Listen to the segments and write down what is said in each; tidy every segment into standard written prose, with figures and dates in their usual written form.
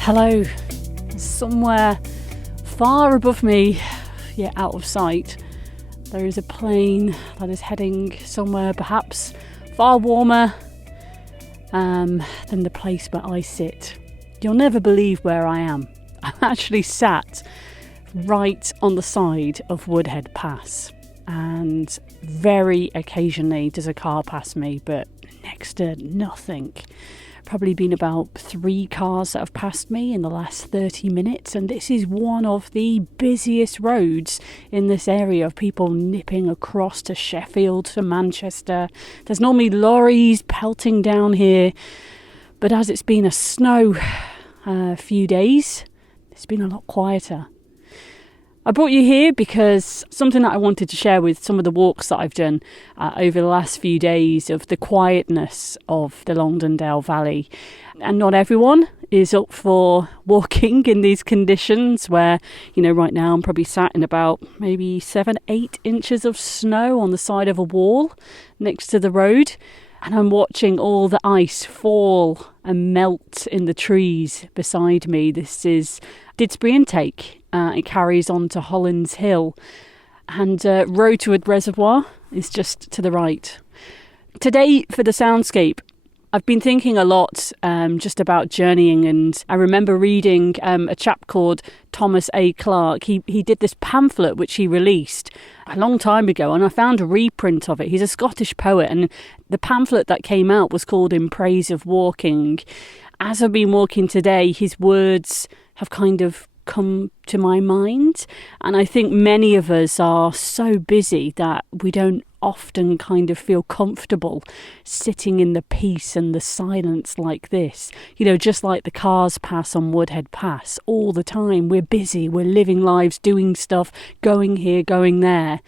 Hello. Somewhere far above me, yet out of sight, there is a plane that is heading somewhere perhaps far warmer than the place where I sit. You'll never believe where I am. I'm actually sat right on the side of Woodhead Pass, and very occasionally does a car pass me, but next to nothing. Probably been about 3 cars that have passed me in the last 30 minutes, and this is one of the busiest roads in this area of people nipping across to Sheffield, to Manchester. There's normally lorries pelting down here, but as it's been a snow few days, it's been a lot quieter. I brought you here because something that I wanted to share with some of the walks that I've done over the last few days of the quietness of the Longdendale Valley. And not everyone is up for walking in these conditions where, right now I'm probably sat in about maybe 7-8 inches of snow on the side of a wall next to the road. And I'm watching all the ice fall and melt in the trees beside me. This is Didsbury intake. It carries on to Hollands Hill, and Rhodeswood Reservoir is just to the right. Today for the soundscape, I've been thinking a lot just about journeying, and I remember reading a chap called Thomas A. Clarke. He did this pamphlet which he released a long time ago, and I found a reprint of it. He's a Scottish poet, and the pamphlet that came out was called In Praise of Walking. As I've been walking today, his words have kind of come to my mind, and I think many of us are so busy that we don't often kind of feel comfortable sitting in the peace and the silence like this. Just like the cars pass on Woodhead Pass all the time. We're busy, we're living lives, doing stuff, going here, going there.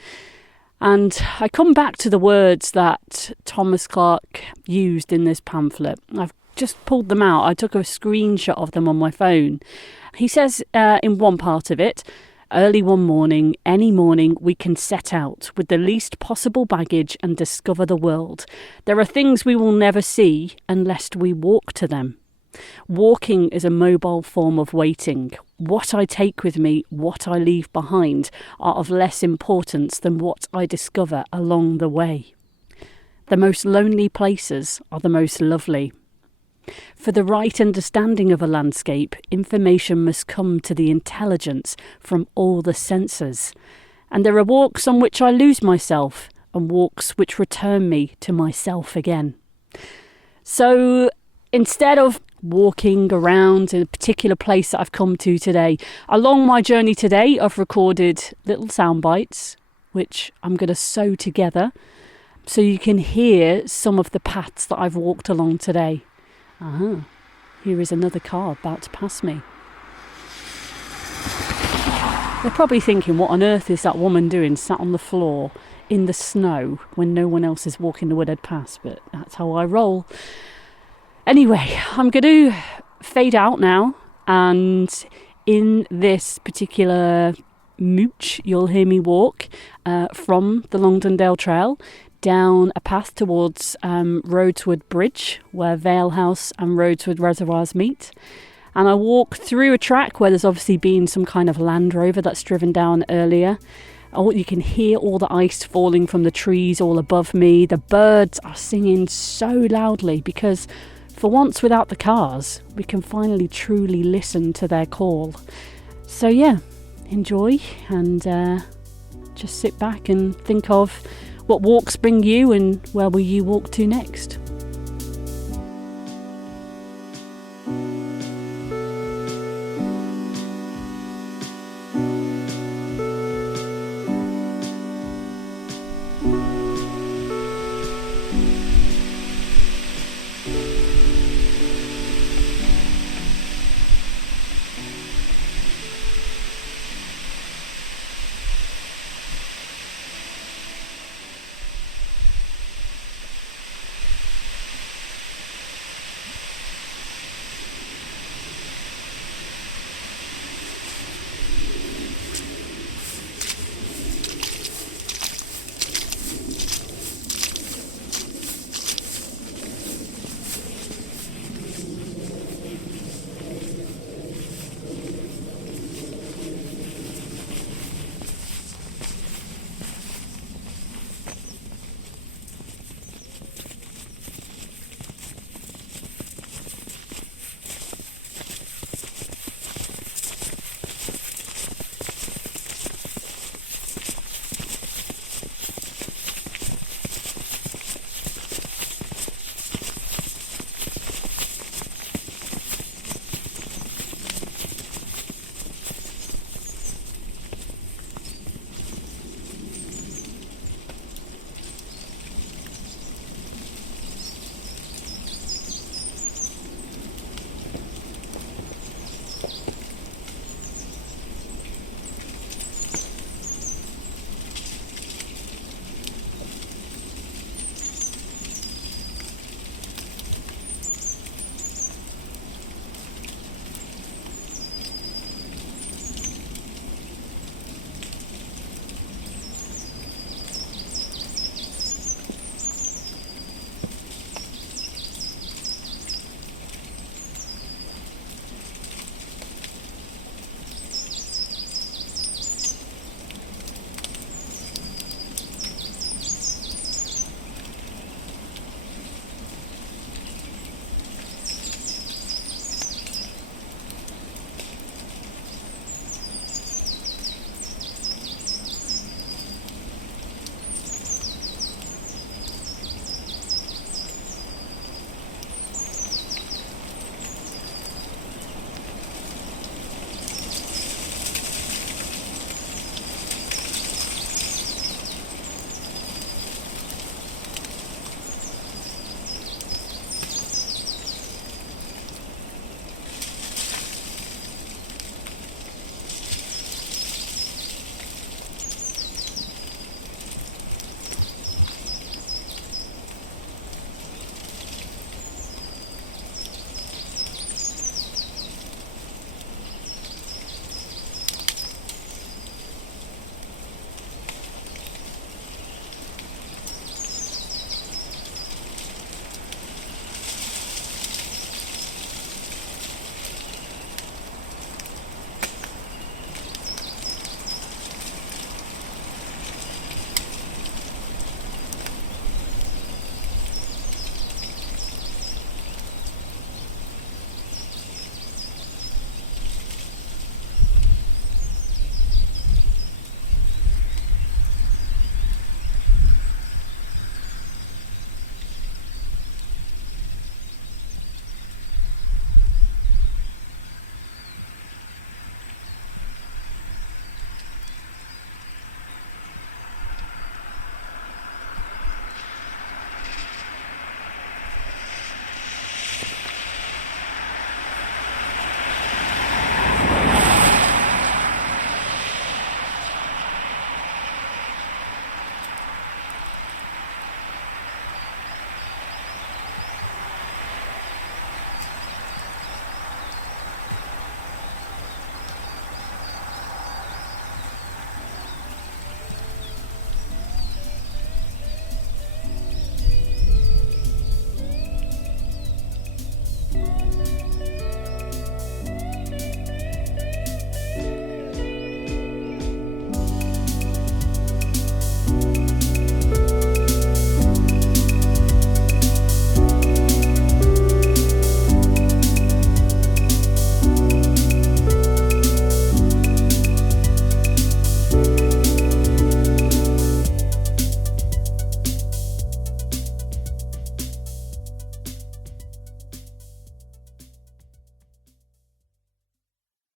And I come back to the words that Thomas Clarke used in this pamphlet. I've just pulled them out. I took a screenshot of them on my phone. He says in one part of it, early one morning, any morning, we can set out with the least possible baggage and discover the world. There are things we will never see unless we walk to them. Walking is a mobile form of waiting. What I take with me, what I leave behind, are of less importance than what I discover along the way. The most lonely places are the most lovely. For the right understanding of a landscape, information must come to the intelligence from all the senses. And there are walks on which I lose myself, and walks which return me to myself again. So instead of walking around in a particular place that I've come to today, along my journey today, I've recorded little sound bites, which I'm going to sew together so you can hear some of the paths that I've walked along today. Here is another car about to pass me. They're probably thinking, what on earth is that woman doing sat on the floor in the snow when no one else is walking the Woodhead Pass? But that's how I roll. Anyway, I'm going to fade out now, and in this particular mooch, you'll hear me walk from the Longdendale Trail down a path towards Rhodeswood Bridge, where Vale House and Rhodeswood Reservoirs meet. And I walk through a track where there's obviously been some kind of Land Rover that's driven down earlier. Oh, you can hear all the ice falling from the trees all above me. The birds are singing so loudly because for once without the cars, we can finally truly listen to their call. So yeah, enjoy and just sit back and think of what walks bring you and where will you walk to next.